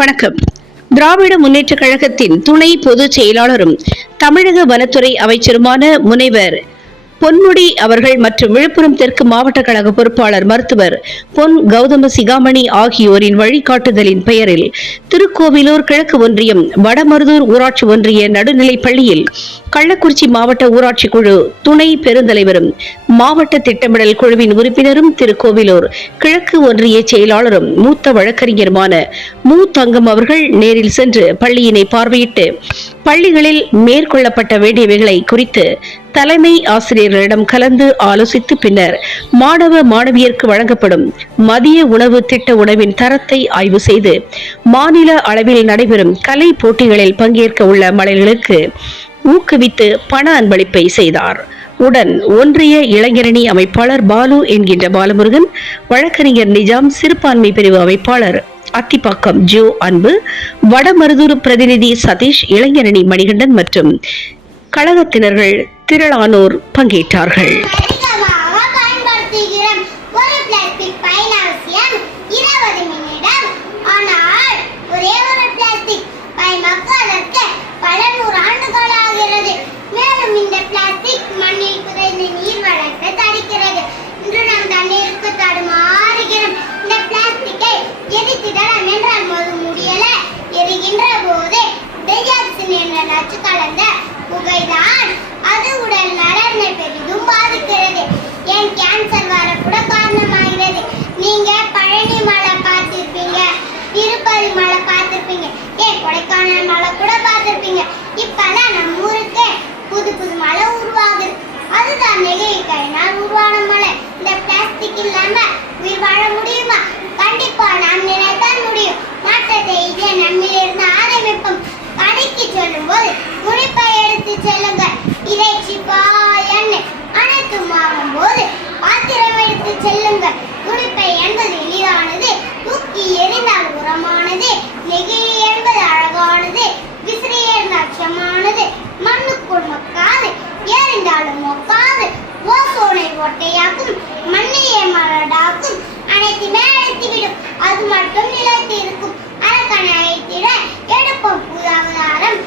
வணக்கம். திராவிட முன்னேற்றக் கழகத்தின் துணை பொதுச் செயலாளரும் தமிழக வனத்துறை அமைச்சருமான முனைவர் பொன்முடி அவர்கள் மற்றும் விழுப்புரம் தெற்கு மாவட்ட கழக பொறுப்பாளர் மருத்துவர் பொன் கௌதம சிகாமணி ஆகியோரின் வழிகாட்டுதலின் பெயரில் திருக்கோவிலூர் கிழக்கு ஒன்றியம் வடமருதூர் ஊராட்சி ஒன்றிய நடுநிலைப் பள்ளியில் கள்ளக்குறிச்சி மாவட்ட ஊராட்சி குழு துணை பெருந்தலைவரும் மாவட்ட திட்டமிடல் குழுவின் உறுப்பினரும் திருக்கோவிலூர் கிழக்கு ஒன்றிய செயலாளரும் மூத்த வழக்கறிஞருமான மு தங்கம் அவர்கள் நேரில் சென்று பள்ளியினை பார்வையிட்டு பள்ளிகளில் மேற்கொள்ளப்பட்ட வேண்டியவைகளை குறித்து தலைமை ஆசிரியர்களிடம் கலந்து ஆலோசித்து பின்னர் மாணவ மாணவியருக்கு வழங்கப்படும் மதிய உணவு திட்ட உணவின் தரத்தை ஆய்வு செய்து மாநில அளவில் நடைபெறும் கலை போட்டிகளில் பங்கேற்க உள்ள மாணவர்களுக்கு ஊக்குவித்து பண அன்பளிப்பை செய்தார். உடன் ஒன்றிய இளைஞரணி அமைப்பாளர் பாலு என்கின்ற பாலமுருகன், வழக்கறிஞர் நிஜாம், சிறுபான்மை பிரிவு அமைப்பாளர் அத்திப்பாக்கம் ஜோ அன்பு, வடமருதூர் பிரதிநிதி சதீஷ், இளைஞரணி மணிகண்டன் மற்றும் கழகத்தினர்கள் திரளானோர் பங்கேற்றார்கள். புகைதான் அது உடல் நலனை பெரிதும் பாதிக்கிறது. ஏன் கேன்சர் வர கூட காரணமாகிறது. நீங்க பழனி மலை பார்த்திருப்பீங்க, திருப்பதி மலை பார்த்திருப்பீங்க, ஏன் கொடைக்கானல் மலை கூட பார்த்திருப்பீங்க. இப்பதான் நம்ம ஊருக்கு புது புது மலை உருவாகுது. அதுதான் நெகிழிக்கையினால் உருவான மலை. இந்த பிளாஸ்டிக் இல்லாம உயிர் வாழ முடியுமா? கண்டிப்பா நாம் நினைத்தான் முடியும். மாற்றத்தை இதே நம்மிலிருந்து ஆரம்பிப்போம். கடைக்கு செல்லும் போது குறிப்பை எடுத்து செல்லுங்க. இறைச்சிப்பா எண்ணெய் அனைத்தும் வாங்கும் போது பாத்திரம் எடுத்து செல்லுங்க. குறிப்பை என்பது எளிதானது, தூக்கி எறிந்தால் உரமானது. நெகிழி என்பது அழகானது, விசிறி எறிந்தால் க்ஷமானது. மண்ணுக்குள் மக்காது, எறிந்தாலும் மொக்காது. ஓசோனை ஒட்டையாக்கும், மண்ணையே மலடாக்கும். அனைத்துமே அழைத்துவிடும், அது மட்டும் நிலைத்து இருக்கும். அரக்கனை அழைத்திட எடுப்போம் புது அவதாரம்.